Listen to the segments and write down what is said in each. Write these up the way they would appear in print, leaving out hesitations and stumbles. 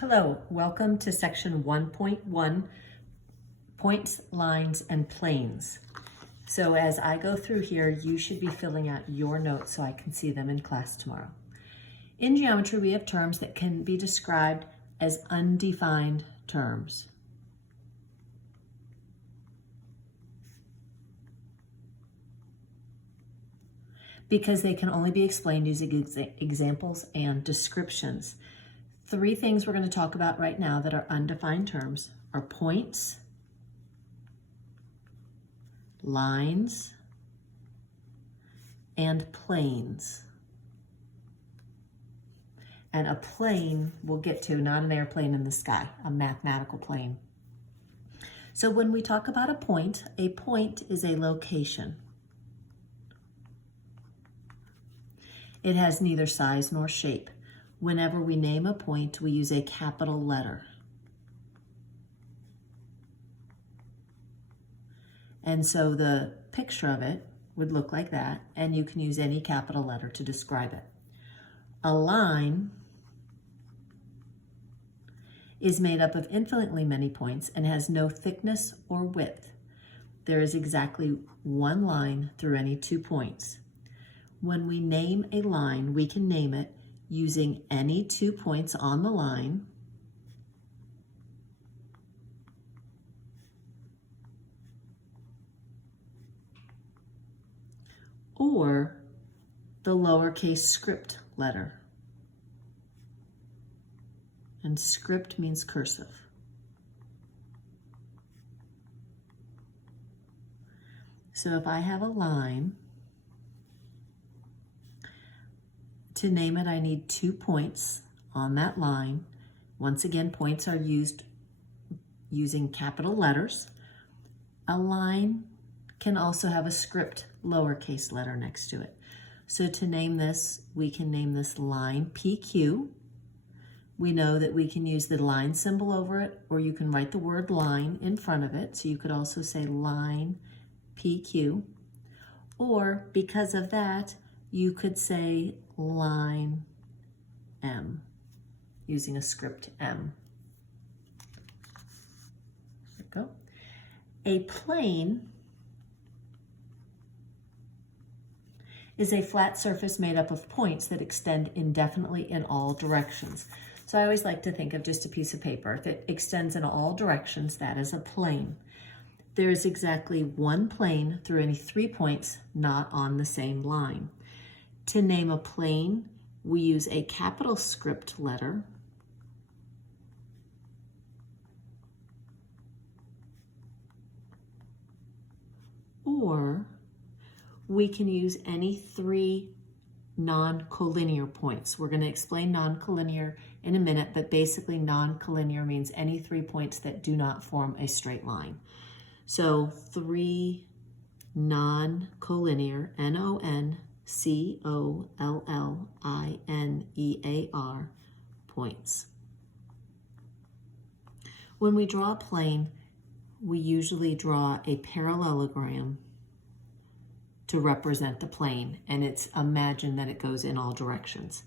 Hello, welcome to section 1.1, points, lines, and planes. So as I go through here, you should be filling out your notes so I can see them in class tomorrow. In geometry, we have terms that can be described as undefined terms. Because they can only be explained using examples and descriptions. Three things we're going to talk about right now that are undefined terms are points, lines, and planes. And a plane we'll get to, not an airplane in the sky, a mathematical plane. So when we talk about a point is a location. It has neither size nor shape. Whenever we name a point, we use a capital letter. And so the picture of it would look like that, and you can use any capital letter to describe it. A line is made up of infinitely many points and has no thickness or width. There is exactly one line through any 2 points. When we name a line, we can name it using any 2 points on the line or the lowercase script letter. And script means cursive. So if I have a line, to name it, I need 2 points on that line. Once again, points are used using capital letters. A line can also have a script lowercase letter next to it. So to name this, we can name this line PQ. We know that we can use the line symbol over it, or you can write the word line in front of it. So you could also say line PQ. Or because of that, you could say line M, using a script M. There we go. A plane is a flat surface made up of points that extend indefinitely in all directions. So I always like to think of just a piece of paper. If it extends in all directions, that is a plane. There is exactly one plane through any 3 points not on the same line. To name a plane, we use a capital script letter or we can use any 3 non-collinear points. We're going to explain non-collinear in a minute, but basically non-collinear means any 3 points that do not form a straight line. So 3 non-collinear, NON-COLLINEAR points. When we draw a plane, we usually draw a parallelogram to represent the plane, and it's imagined that it goes in all directions.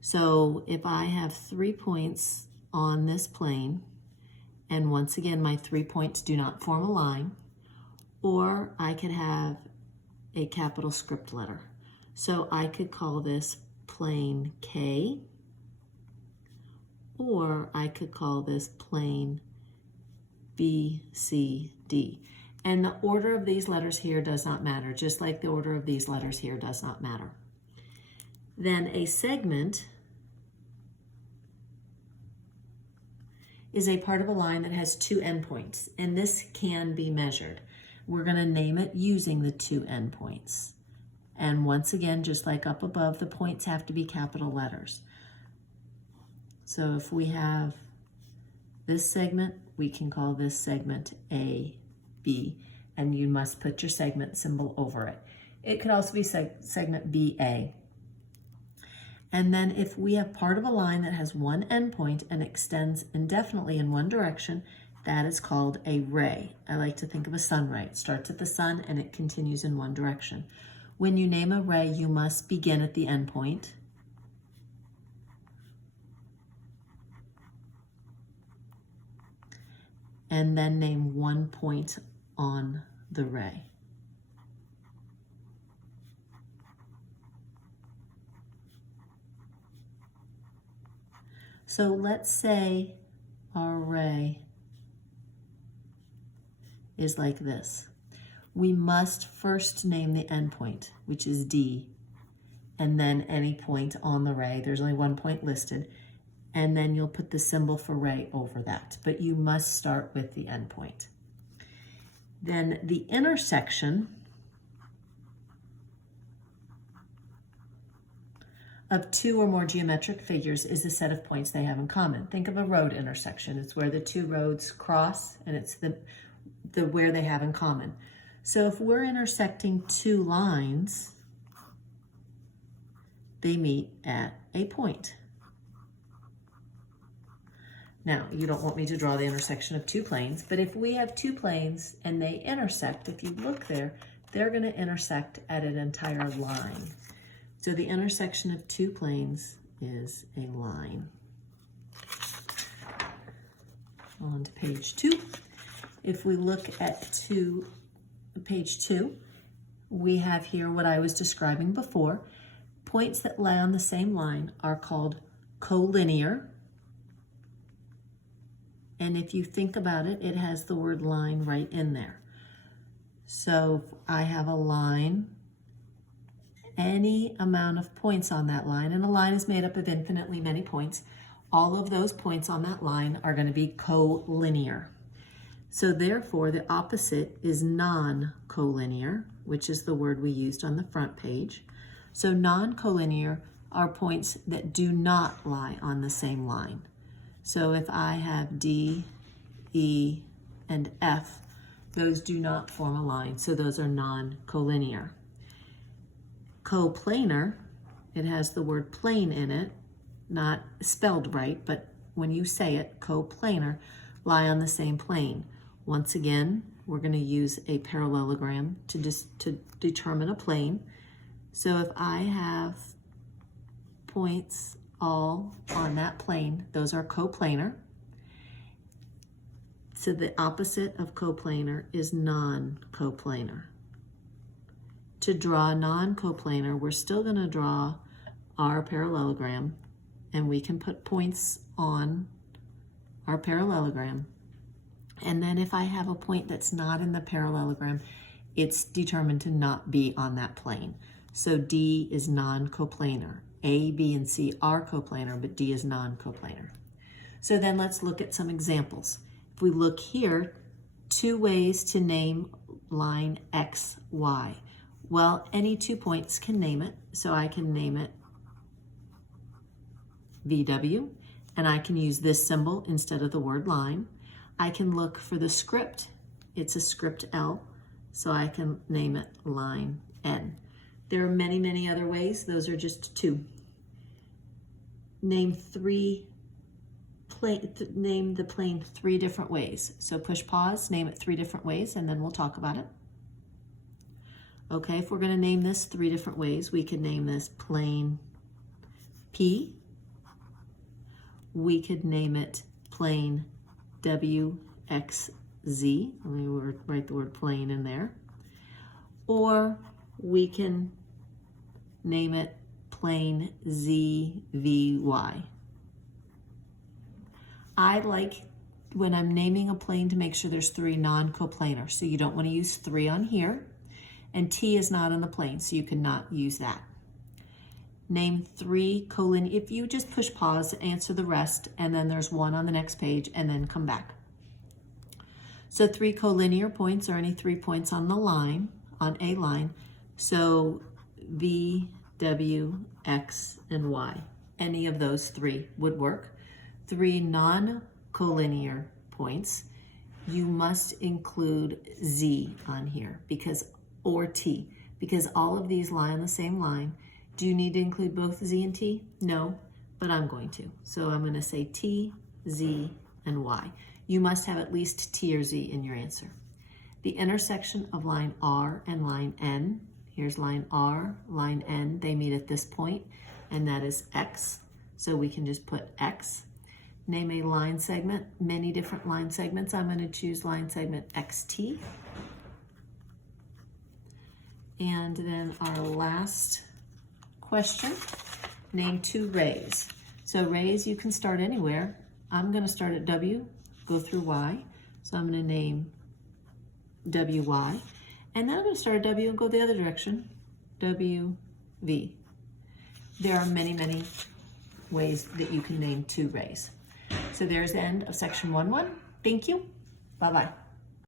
So if I have 3 points on this plane, and once again my 3 points do not form a line, or I could have a capital script letter. So I could call this plane K, or I could call this plane BCD. And the order of these letters here does not matter, just like the order of these letters here does not matter. Then a segment is a part of a line that has 2 endpoints, and this can be measured. We're going to name it using the 2 endpoints. And once again, just like up above, the points have to be capital letters. So if we have this segment, we can call this segment A, B, and you must put your segment symbol over it. It could also be segment BA. And then if we have part of a line that has 1 endpoint and extends indefinitely in one direction, that is called a ray. I like to think of a sun ray. It starts at the sun and it continues in one direction. When you name a ray, you must begin at the endpoint and then name 1 point on the ray. So let's say our ray is like this. We must first name the endpoint, which is D, and then any point on the ray. There's only 1 point listed, and then you'll put the symbol for ray over that, but you must start with the endpoint. Then the intersection of 2 or more geometric figures is the set of points they have in common. Think of a road intersection. It's where the 2 roads cross, and it's the where they have in common. So if we're intersecting 2 lines, they meet at a point. Now, you don't want me to draw the intersection of 2 planes, but if we have 2 planes and they intersect, if you look there, they're going to intersect at an entire line. So the intersection of 2 planes is a line. On to page 2. If we look at page 2, we have here what I was describing before. Points that lie on the same line are called collinear. And if you think about it, it has the word line right in there. So if I have a line, any amount of points on that line, and a line is made up of infinitely many points, all of those points on that line are going to be collinear. So therefore, the opposite is non-collinear, which is the word we used on the front page. So non-collinear are points that do not lie on the same line. So if I have D, E, and F, those do not form a line, so those are non-collinear. Coplanar, it has the word plane in it, not spelled right, but when you say it, coplanar, lie on the same plane. Once again, we're going to use a parallelogram to determine a plane. So if I have points all on that plane, those are coplanar. So the opposite of coplanar is non-coplanar. To draw non-coplanar, we're still going to draw our parallelogram, and we can put points on our parallelogram. And then if I have a point that's not in the parallelogram, it's determined to not be on that plane. So D is non-coplanar. A, B, and C are coplanar, but D is non-coplanar. So then let's look at some examples. If we look here, 2 ways to name line X, Y. Well, any 2 points can name it. So I can name it VW, and I can use this symbol instead of the word line. I can look for the script. It's a script L, so I can name it line N. There are many, many other ways. Those are just 2. Name the plane 3 different ways. So push pause, name it 3 different ways, and then we'll talk about it. Okay, if we're going to name this 3 different ways, we could name this plane P. We could name it plane WXZ. Let me write the word plane in there. Or we can name it plane ZVY. I like, when I'm naming a plane, to make sure there's 3 non-coplanar. So you don't want to use 3 on here. And T is not on the plane, so you cannot use that. Name 3 collinear. If you just push pause, answer the rest, and then there's 1 on the next page, and then come back. So 3 collinear points are any 3 points on the line, on a line. So V, W, X, and Y. Any of those 3 would work. 3 non-collinear points, you must include Z on here, or T, because all of these lie on the same line. Do you need to include both Z and T? No, but I'm going to. So I'm going to say T, Z, and Y. You must have at least T or Z in your answer. The intersection of line R and line N, here's line R, line N, they meet at this point, and that is X. So we can just put X. Name a line segment, many different line segments. I'm going to choose line segment XT. And then our last question, name 2 rays. So rays, you can start anywhere. I'm going to start at W, go through Y. So I'm going to name WY. And then I'm going to start at W and go the other direction, WV. There are many, many ways that you can name 2 rays. So there's the end of section 1.1. Thank you. Bye-bye.